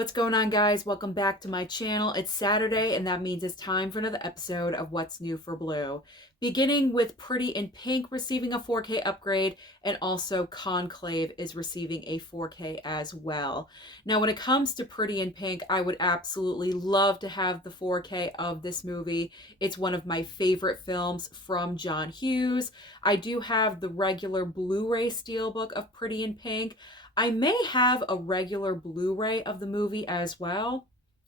What's going on, guys? Welcome back to my channel. It's Saturday, and that means it's time for another episode of What's New for Blue. Beginning with Pretty in Pink receiving a 4K upgrade, and also Conclave is receiving a 4K as well. Now, when it comes to Pretty in Pink, I would absolutely love to have the 4K of this movie. It's one of my favorite films from John Hughes. I do have the regular Blu-ray steelbook of Pretty in Pink. I may have a regular Blu-ray of the movie as well.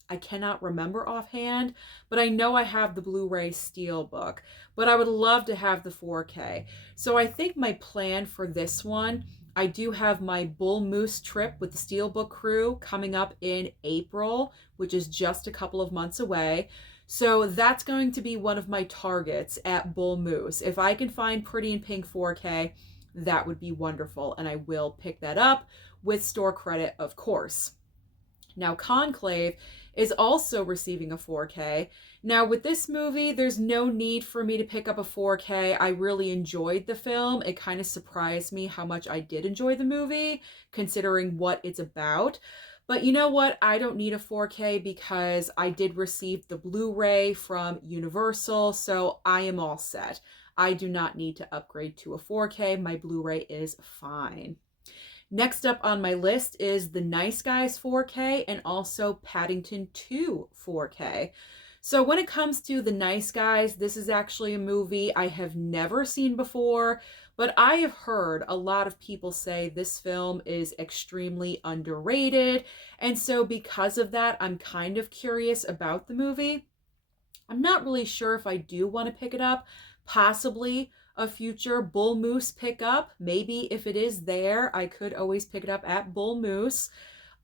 I cannot remember offhand, but I know I have the Blu-ray steelbook. But I would love to have the 4K. So I think my plan for this one, I do have my Bull Moose trip with the steelbook crew coming up in April, which is just a couple of months away. So that's going to be one of my targets at Bull Moose. If I can find Pretty in Pink 4K, that would be wonderful, and I will pick that up with store credit, of course. Now, Conclave is also receiving a 4K. Now, with this movie, there's no need for me to pick up a 4K. I really enjoyed the film. It kind of surprised me how much I did enjoy the movie, considering what it's about. But you know what? I don't need a 4K because I did receive the Blu-ray from Universal, so I am all set. I do not need to upgrade to a 4K. My Blu-ray is fine. Next up on my list is The Nice Guys 4K and also Paddington 2 4K. So when it comes to The Nice Guys, this is actually a movie I have never seen before, but I have heard a lot of people say this film is extremely underrated. And so because of that, I'm kind of curious about the movie. I'm not really sure if I do want to pick it up. Possibly a future Bull Moose pickup. Maybe if it is there, I could always pick it up at Bull Moose.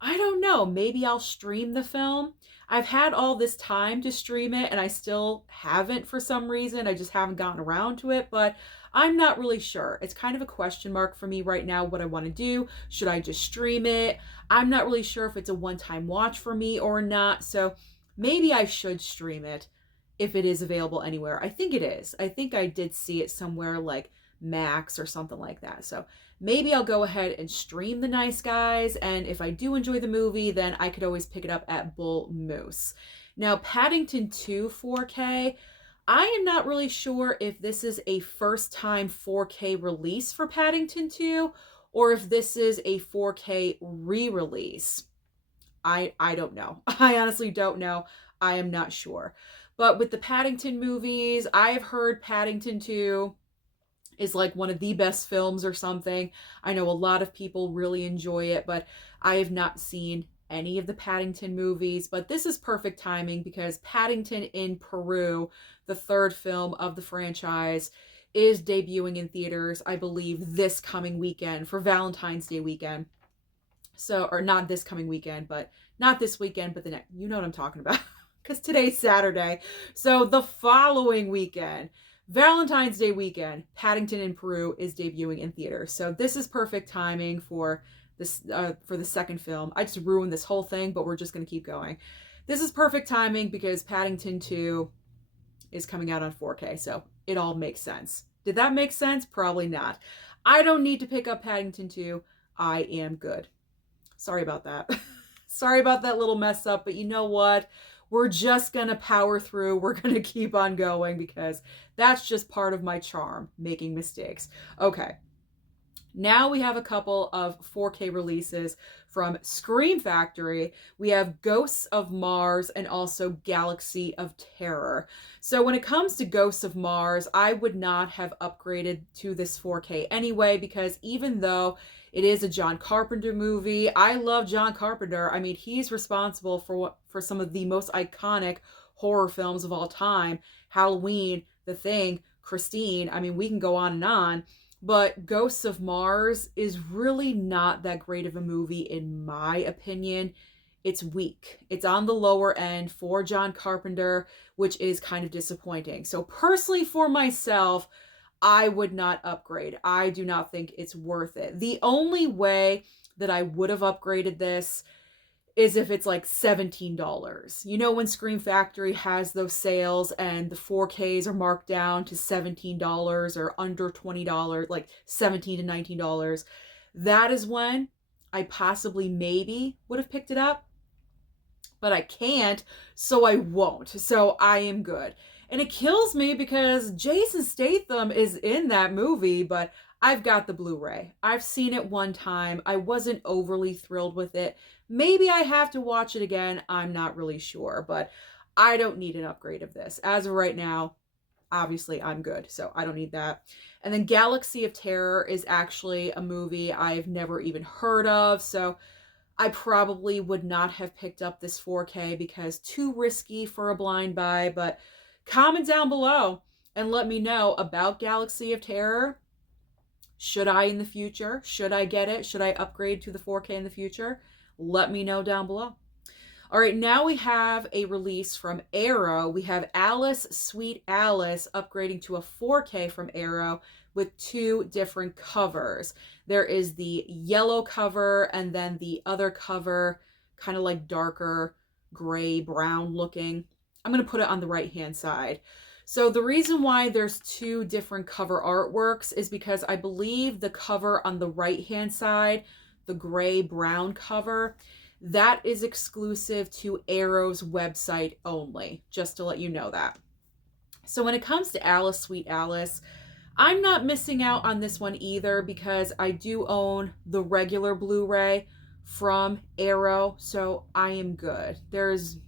I don't know. Maybe I'll stream the film. I've had all this time to stream it and I still haven't for some reason. I just haven't gotten around to it, but I'm not really sure. It's kind of a question mark for me right now what I want to do. Should I just stream it? I'm not really sure if it's a one-time watch for me or not. So maybe I should stream it if it is available anywhere. I think it is. I think I did see it somewhere like Max or something like that. So maybe I'll go ahead and stream The Nice Guys. And if I do enjoy the movie, then I could always pick it up at Bull Moose. Now, Paddington 2 4K, I am not really sure if this is a first time 4K release for Paddington 2 or if this is a 4K re-release. I don't know. I honestly don't know. I am not sure. But with the Paddington movies, I have heard Paddington 2 is like one of the best films or something. I know a lot of people really enjoy it, but I have not seen any of the Paddington movies. But this is perfect timing because Paddington in Peru, the third film of the franchise, is debuting in theaters, I believe, this coming weekend for Valentine's Day weekend. So, or not this coming weekend, but not this weekend, but the next, you know what I'm talking about. Because today's Saturday. So the following weekend, Valentine's Day weekend, Paddington in Peru is debuting in theaters. So this is perfect timing for this for the second film. I just ruined this whole thing, but we're just going to keep going. This is perfect timing because Paddington 2 is coming out on 4K. So it all makes sense. Did that make sense? Probably not. I don't need to pick up Paddington 2. I am good. Sorry about that. Sorry about that little mess up, but you know what? We're just going to power through. We're going to keep on going because that's just part of my charm, making mistakes. Okay. Now we have a couple of 4K releases from Scream Factory. We have Ghosts of Mars and also Galaxy of Terror. So when it comes to Ghosts of Mars, I would not have upgraded to this 4K anyway because even though it is a John Carpenter movie, I love John Carpenter. I mean, he's responsible for some of the most iconic horror films of all time. Halloween, The Thing, Christine. I mean, we can go on and on. But Ghosts of Mars is really not that great of a movie in my opinion. It's weak. It's on the lower end for John Carpenter, which is kind of disappointing. So personally for myself, I would not upgrade. I do not think it's worth it. The only way that I would have upgraded this is if it's like $17. You know, when Scream Factory has those sales and the 4Ks are marked down to $17 or under $20, like $17 to $19. That is when I possibly maybe would have picked it up. but I can't, so I won't. So I am good. And it kills me because Jason Statham is in that movie, but I've got the Blu-ray. I've seen it one time. I wasn't overly thrilled with it. Maybe I have to watch it again. I'm not really sure, but I don't need an upgrade of this. As of right now, obviously I'm good, so I don't need that. And then Galaxy of Terror is actually a movie I've never even heard of, so I probably would not have picked up this 4K because too risky for a blind buy, but comment down below and let me know about Galaxy of Terror. Should I in the future? Should I get it? Should I upgrade to the 4K in the future? Let me know down below. All right, now we have a release from Arrow. We have Alice, Sweet Alice upgrading to a 4K from Arrow with two different covers. There is the yellow cover and then the other cover, kind of like darker gray brown looking. I'm going to put it on the right hand side. So the reason why there's two different cover artworks is because I believe the cover on the right hand side, the gray brown cover, that is exclusive to Arrow's website only, just to let you know that. So when it comes to Alice, Sweet Alice, I'm not missing out on this one either because I do own the regular Blu-ray from Arrow, so I am good. There's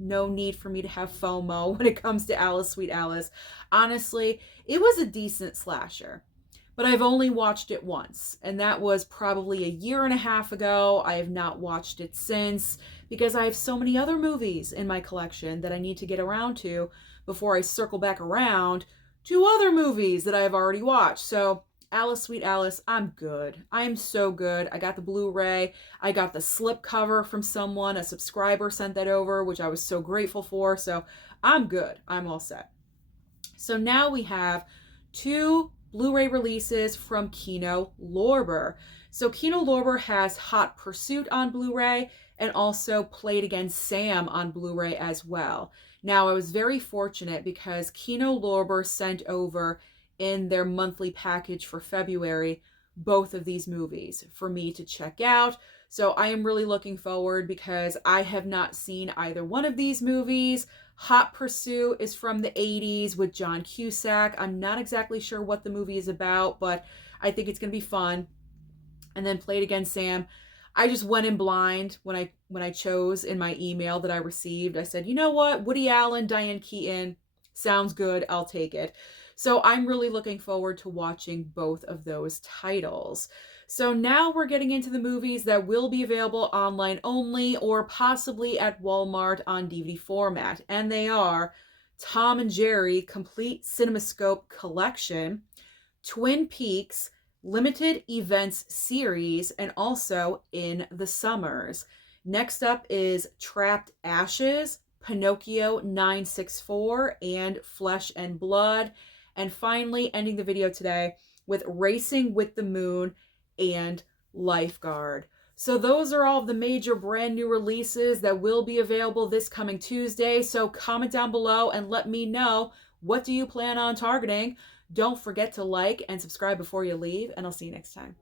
no need for me to have FOMO when it comes to Alice, Sweet Alice. Honestly, it was a decent slasher, but I've only watched it once, and that was probably a year and a half ago. I have not watched it since because I have so many other movies in my collection that I need to get around to before I circle back around to other movies that I have already watched. So Alice, Sweet Alice, I'm good. I am so good. I got the Blu-ray. I got the slip cover from someone. A subscriber sent that over, which I was so grateful for. So I'm good. I'm all set. So now we have two Blu-ray releases from Kino Lorber. So Kino Lorber has Hot Pursuit on Blu-ray and also Played Against Sam on Blu-ray as well. Now, I was very fortunate because Kino Lorber sent over in their monthly package for February both of these movies for me to check out. So I am really looking forward because I have not seen either one of these movies. Hot Pursuit is from the 80s with John Cusack. I'm not exactly sure what the movie is about, but I think it's going to be fun. And then Played Against Sam, I just went in blind when I chose in my email that I received. I said, you know what? Woody Allen, Diane Keaton, sounds good. I'll take it. So I'm really looking forward to watching both of those titles. So now we're getting into the movies that will be available online only or possibly at Walmart on DVD format. And they are Tom and Jerry Complete CinemaScope Collection, Twin Peaks Limited Events Series, and also In the Summers. Next up is Trapped Ashes, Pinocchio 964, and Flesh and Blood. And finally, ending the video today with Racing with the Moon and Lifeguard. So those are all of the major brand new releases that will be available this coming Tuesday. So comment down below and let me know, what do you plan on targeting? Don't forget to like and subscribe before you leave, and I'll see you next time.